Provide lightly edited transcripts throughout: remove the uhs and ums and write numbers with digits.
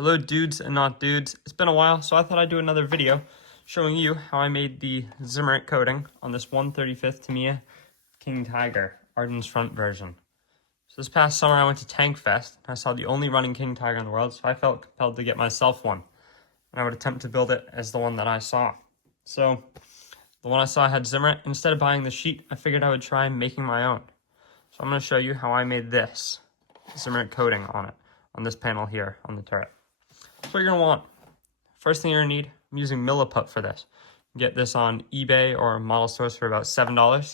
Hello dudes and not dudes. It's been a while, so I thought I'd do another video showing you how I made the zimmerit coating on this 1/35 Tamiya King Tiger Arden's front version. So this past summer I went to Tank Fest and I saw the only running King Tiger in the world, so I felt compelled to get myself one. And I would attempt to build it as the one that I saw. So the one I saw had zimmerit. Instead of buying the sheet, I figured I would try making my own. So I'm going to show you how I made this zimmerit coating on it, on this panel here on the turret. So what you're going to want, first thing you're going to need, I'm using milliput for this. You can get this on eBay or model stores for about $7. I'm going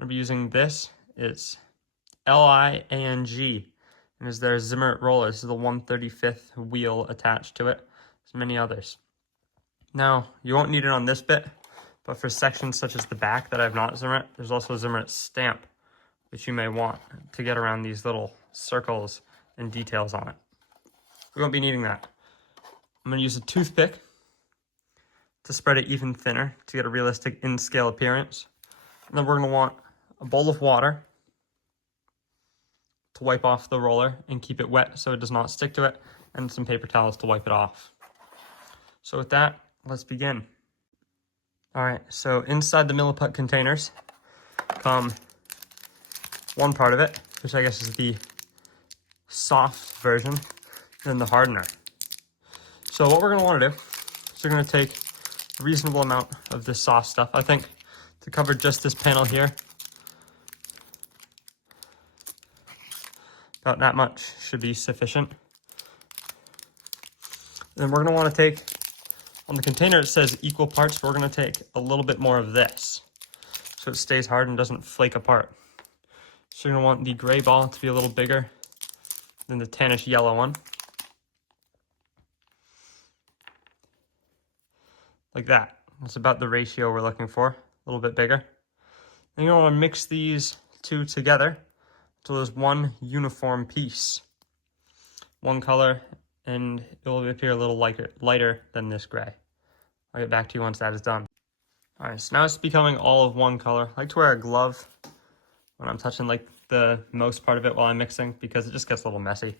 to be using this. It's LIANG, and is their zimmerit roller. This is the 1/35th wheel attached to it. There's many others. Now, you won't need it on this bit, but for sections such as the back that I have not zimmerit, there's also a zimmerit stamp, which you may want to get around these little circles and details on it. We won't be needing that. I'm going to use a toothpick to spread it even thinner to get a realistic in-scale appearance. And then we're going to want a bowl of water to wipe off the roller and keep it wet so it does not stick to it, and some paper towels to wipe it off. So with that, let's begin. Alright, so inside the milliput containers come one part of it, which I guess is the soft version, and the hardener. So what we're going to want to do is we're going to take a reasonable amount of this soft stuff. I think to cover just this panel here, about that much should be sufficient. Then we're going to want to take, on the container it says equal parts, but we're going to take a little bit more of this so it stays hard and doesn't flake apart. So you're going to want the gray ball to be a little bigger than the tannish yellow one. Like that. That's about the ratio we're looking for, a little bit bigger. Then you're going to want to mix these two together until there's one uniform piece. One color, and it will appear a little lighter than this gray. I'll get back to you once that is done. Alright, so now it's becoming all of one color. I like to wear a glove when I'm touching like the most part of it while I'm mixing, because it just gets a little messy.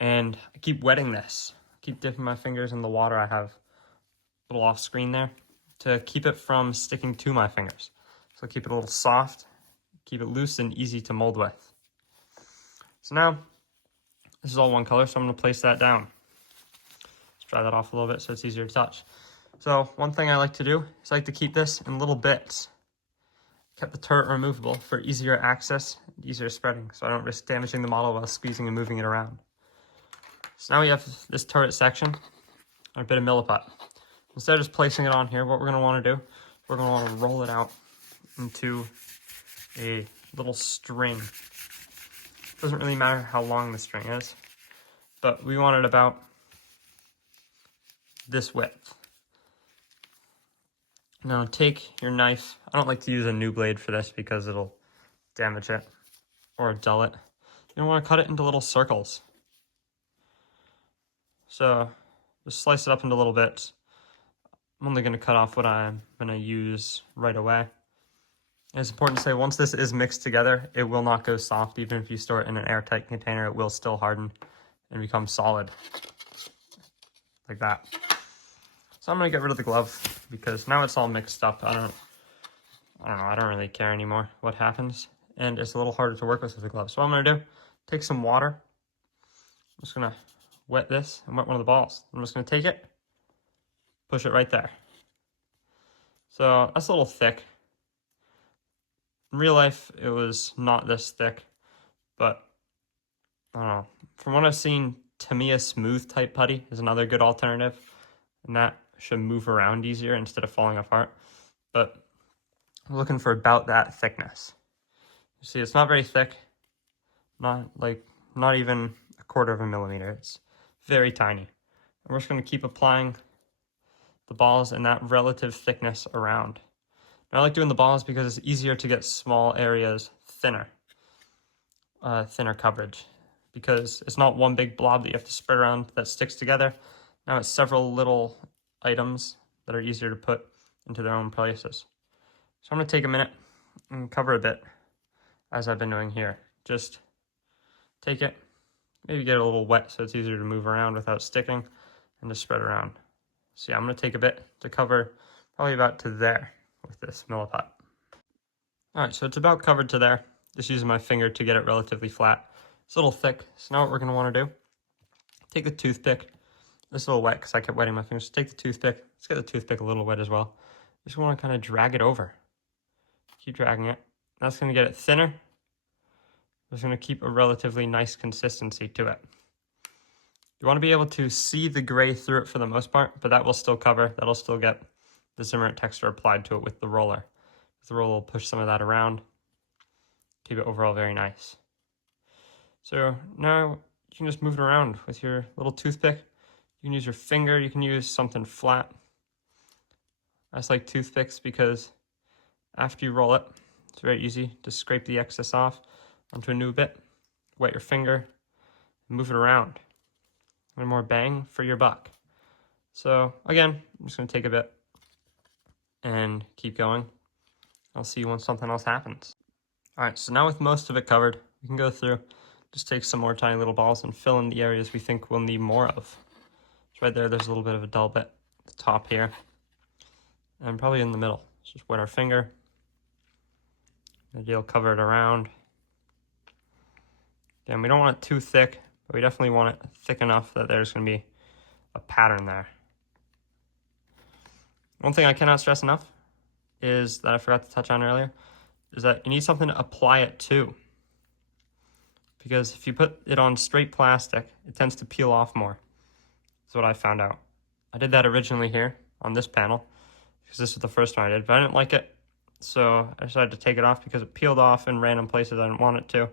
And I keep wetting this. I keep dipping my fingers in the water I have a little off screen there to keep it from sticking to my fingers. So keep it a little soft, keep it loose and easy to mold with. So now, this is all one color, so I'm going to place that down. Let's dry that off a little bit so it's easier to touch. So one thing I like to do is I like to keep this in little bits. Kept the turret removable for easier access and easier spreading, so I don't risk damaging the model while squeezing and moving it around. So now we have this turret section and a bit of milliput. Instead of just placing it on here, what we're going to want to do, we're going to want to roll it out into a little string. It doesn't really matter how long the string is, but we want it about this width. Now take your knife. I don't like to use a new blade for this because it'll damage it or dull it. You want to cut it into little circles. So just slice it up into little bits. I'm only going to cut off what I'm going to use right away. And it's important to say, once this is mixed together, it will not go soft. Even if you store it in an airtight container, it will still harden and become solid. Like that. So I'm going to get rid of the glove because now it's all mixed up. I don't really care anymore what happens. And it's a little harder to work with the glove. So what I'm going to do, take some water. I'm just going to wet this and wet one of the balls. I'm just going to take it, push it right there. So that's a little thick. In real life, it was not this thick, but I don't know. From what I've seen, Tamiya smooth type putty is another good alternative, and that should move around easier instead of falling apart. But I'm looking for about that thickness. You see, it's not very thick, not even a quarter of a millimeter. It's very tiny. And we're just going to keep applying the balls in that relative thickness around. Now, I like doing the balls because it's easier to get small areas thinner coverage, because it's not one big blob that you have to spread around that sticks together. Now it's several little items that are easier to put into their own places. So I'm going to take a minute and cover a bit as I've been doing here. Just take it, maybe get it a little wet so it's easier to move around without sticking, and just spread around. So yeah, I'm going to take a bit to cover probably about to there with this milliput. Alright, so it's about covered to there. Just using my finger to get it relatively flat. It's a little thick, so now what we're going to want to do, take the toothpick. This is a little wet because I kept wetting my fingers. So take the toothpick. Let's get the toothpick a little wet as well. Just want to kind of drag it over. Keep dragging it. That's going to get it thinner. It's going to keep a relatively nice consistency to it. You want to be able to see the gray through it for the most part, but that will still cover. That'll still get the zimmerit texture applied to it with the roller. The roller will push some of that around. Keep it overall very nice. So now you can just move it around with your little toothpick. You can use your finger. You can use something flat. I just like toothpicks because after you roll it, it's very easy to scrape the excess off onto a new bit. Wet your finger, and move it around. And more bang for your buck. So again, I'm just going to take a bit and keep going. I'll see you when something else happens. All right, so now with most of it covered, we can go through, just take some more tiny little balls and fill in the areas we think we'll need more of. So right there, there's a little bit of a dull bit at the top here, and probably in the middle. So just wet our finger. Maybe I'll cover it around. Again, we don't want it too thick, but we definitely want it thick enough that there's going to be a pattern there. One thing I cannot stress enough is that I forgot to touch on earlier, is that you need something to apply it to. Because if you put it on straight plastic, it tends to peel off more. That's what I found out. I did that originally here on this panel, because this was the first one I did, but I didn't like it. So I decided to take it off because it peeled off in random places I didn't want it to.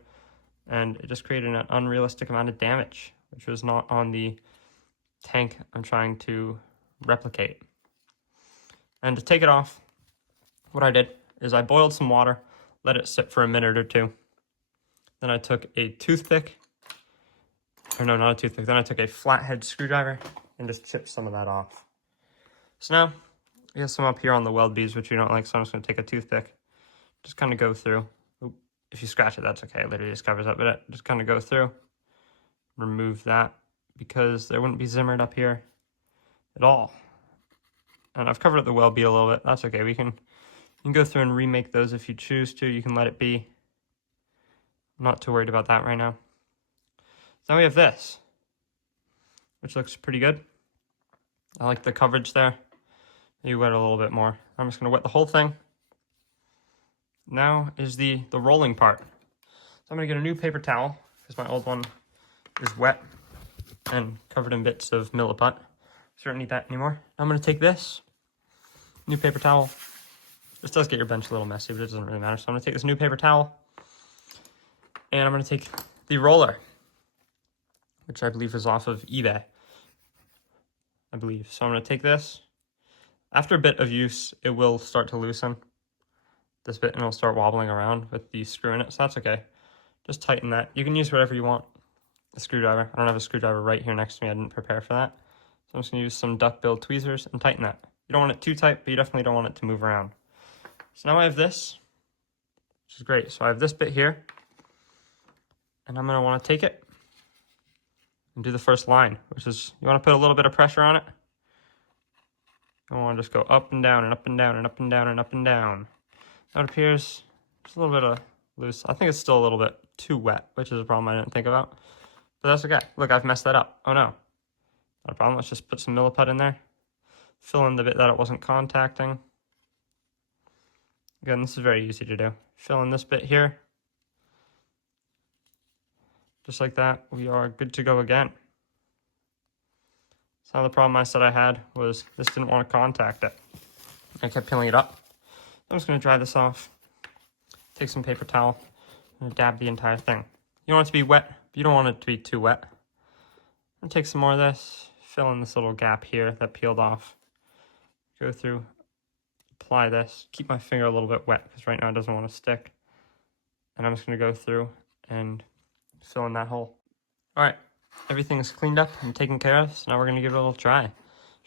And it just created an unrealistic amount of damage, which was not on the tank I'm trying to replicate. And to take it off, what I did is I boiled some water, let it sit for a minute or two. Then I took a toothpick, or no, not a toothpick, then I took a flathead screwdriver and just chipped some of that off. So now, we have some up here on the weld beads, which we don't like, so I'm just going to take a toothpick, just kind of go through. Oop, if you scratch it, that's okay, it literally just covers up, but it just kind of go through, remove that, because there wouldn't be zimmerit up here at all. And I've covered up the weld bead a little bit, that's okay, you can go through and remake those if you choose to. You can let it be. I'm not too worried about that right now. So now we have this, which looks pretty good. I like the coverage there. You wet a little bit more. I'm just going to wet the whole thing. Now is the rolling part. So I'm going to get a new paper towel because my old one is wet and covered in bits of milliput. So I don't need that anymore. I'm going to take this new paper towel. This does get your bench a little messy, but it doesn't really matter. So I'm going to take this new paper towel, and I'm going to take the roller, which I believe is off of eBay. I believe. So I'm going to take this. After a bit of use, it will start to loosen this bit, and it'll start wobbling around with the screw in it, so that's okay. Just tighten that. You can use whatever you want. A screwdriver. I don't have a screwdriver right here next to me. I didn't prepare for that. So I'm just going to use some duck-bill tweezers and tighten that. You don't want it too tight, but you definitely don't want it to move around. So now I have this, which is great. So I have this bit here, and I'm going to want to take it and do the first line, which is you want to put a little bit of pressure on it. You want to just go up and down and up and down and up and down and up and down. Now it appears just a little bit of loose. I think it's still a little bit too wet, which is a problem I didn't think about. But that's okay. Look, I've messed that up. Oh no. Not a problem. Let's just put some milliput in there. Fill in the bit that it wasn't contacting. Again, this is very easy to do. Fill in this bit here. Just like that, we are good to go again. So the problem I said I had was this didn't want to contact it. I kept peeling it up. I'm just going to dry this off. Take some paper towel and dab the entire thing. You want it to be wet, but you don't want it to be too wet. And take some more of this, fill in this little gap here that peeled off. Go through, apply this, keep my finger a little bit wet because right now it doesn't want to stick. And I'm just going to go through and fill in that hole. All right, everything is cleaned up and taken care of, so now we're going to give it a little try. So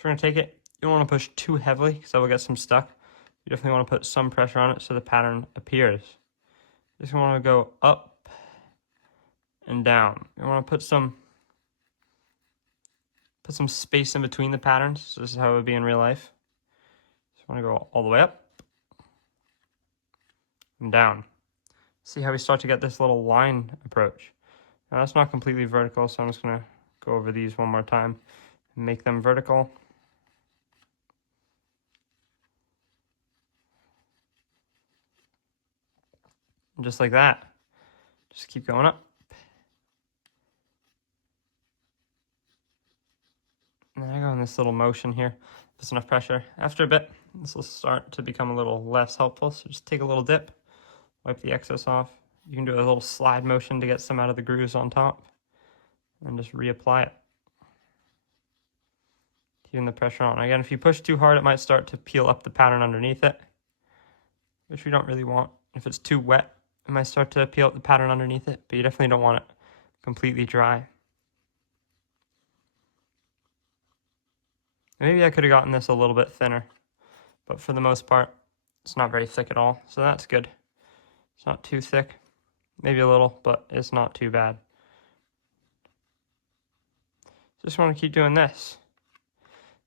we're going to take it. You don't want to push too heavily because that will get some stuck. You definitely want to put some pressure on it so the pattern appears. You just want to go up and down. You want to put some put some space in between the patterns. So this is how it would be in real life. Just want to go all the way up and down. See how we start to get this little line approach. Now that's not completely vertical, so I'm just going to go over these one more time and make them vertical. And just like that. Just keep going up. And I go in this little motion here. There's enough pressure. After a bit, this will start to become a little less helpful. So just take a little dip, wipe the excess off. You can do a little slide motion to get some out of the grooves on top. And just reapply it. Keeping the pressure on. Again, if you push too hard, it might start to peel up the pattern underneath it, which we don't really want. If it's too wet, it might start to peel up the pattern underneath it, but you definitely don't want it completely dry. Maybe I could have gotten this a little bit thinner, but for the most part, it's not very thick at all, so that's good. It's not too thick, maybe a little, but it's not too bad. Just want to keep doing this.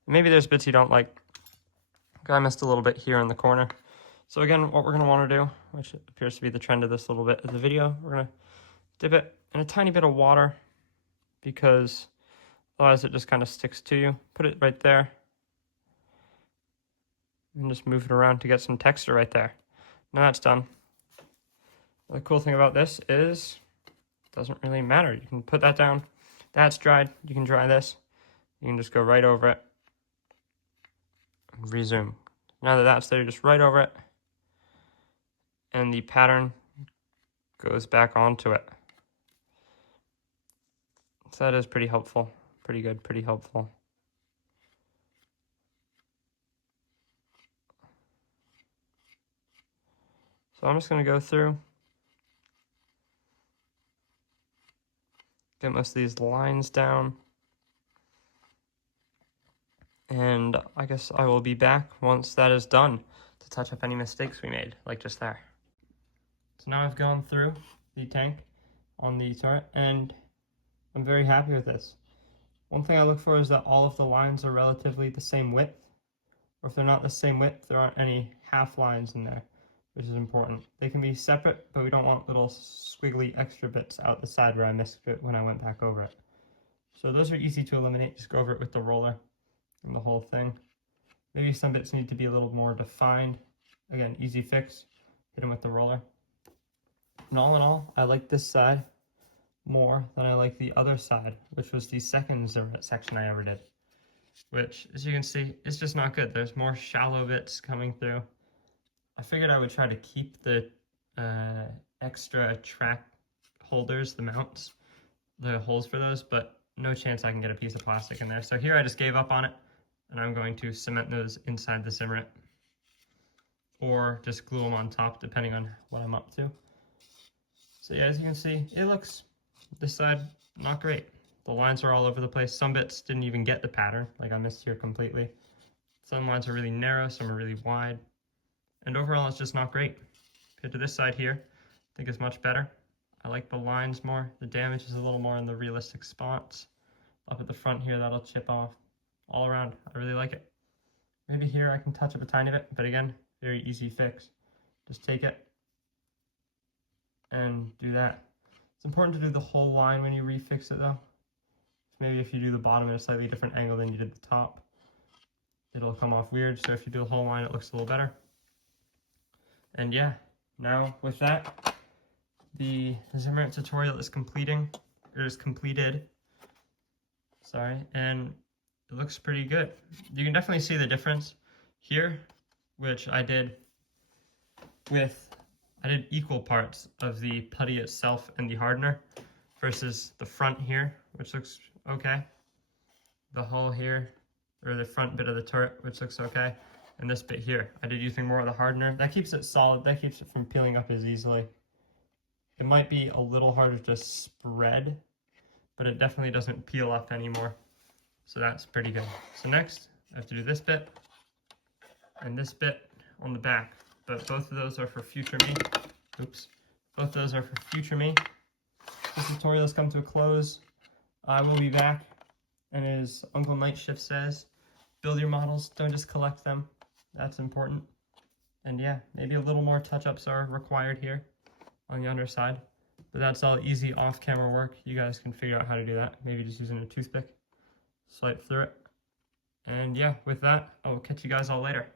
Maybe there's bits you don't like. I missed a little bit here in the corner. So again, what we're going to want to do, which appears to be the trend of this little bit of the video, we're going to dip it in a tiny bit of water because otherwise it just kind of sticks to you. Put it right there and just move it around to get some texture right there. Now that's done. The cool thing about this is it doesn't really matter. You can put that down. That's dried. You can dry this. You can just go right over it. Resume. Now that that's there, just right over it. And the pattern goes back onto it. So that is pretty helpful. Pretty good, pretty helpful. So I'm just going to go through, get most of these lines down. And I guess I will be back once that is done to touch up any mistakes we made, like just there. So now I've gone through the tank on the turret, and I'm very happy with this. One thing I look for is that all of the lines are relatively the same width, or if they're not the same width, there aren't any half lines in there, which is important. They can be separate, but we don't want little squiggly extra bits out the side where I missed it when I went back over it. So those are easy to eliminate. Just go over it with the roller and the whole thing. Maybe some bits need to be a little more defined. Again, easy fix. Hit them with the roller. And all in all, I like this side more than I like the other side, which was the second zimmerit section I ever did. Which, as you can see, is just not good. There's more shallow bits coming through. I figured I would try to keep the extra track holders, the mounts, the holes for those, but no chance I can get a piece of plastic in there. So here I just gave up on it, and I'm going to cement those inside the zimmerit, or just glue them on top, depending on what I'm up to. So yeah, as you can see, it looks, this side, not great. The lines are all over the place. Some bits didn't even get the pattern, like I missed here completely. Some lines are really narrow, some are really wide. And overall, it's just not great. Compared to this side here, I think it's much better. I like the lines more. The damage is a little more in the realistic spots. Up at the front here, that'll chip off. All around, I really like it. Maybe here I can touch up a tiny bit, but again, very easy fix. Just take it and do that. It's important to do the whole line when you refix it though. Maybe if you do the bottom at a slightly different angle than you did the top, it'll come off weird. So if you do the whole line, it looks a little better. And yeah, now with that, the zimmerit tutorial is completed. Sorry, and it looks pretty good. You can definitely see the difference here, which I did equal parts of the putty itself and the hardener versus the front here, which looks okay. The hull here, or the front bit of the turret, which looks okay. And this bit here, I did using more of the hardener. That keeps it solid, that keeps it from peeling up as easily. It might be a little harder to spread, but it definitely doesn't peel up anymore. So that's pretty good. So next, I have to do this bit and this bit on the back. But both of those are for future me. Oops. Both those are for future me. This tutorial has come to a close. I will be back And as Uncle Night Shift says, build your models, don't just collect them. That's important. And yeah, maybe a little more touch-ups are required here on the underside. But that's all easy off-camera work. You guys can figure out how to do that. Maybe just using a toothpick. Swipe through it. And yeah, with that, I will catch you guys all later.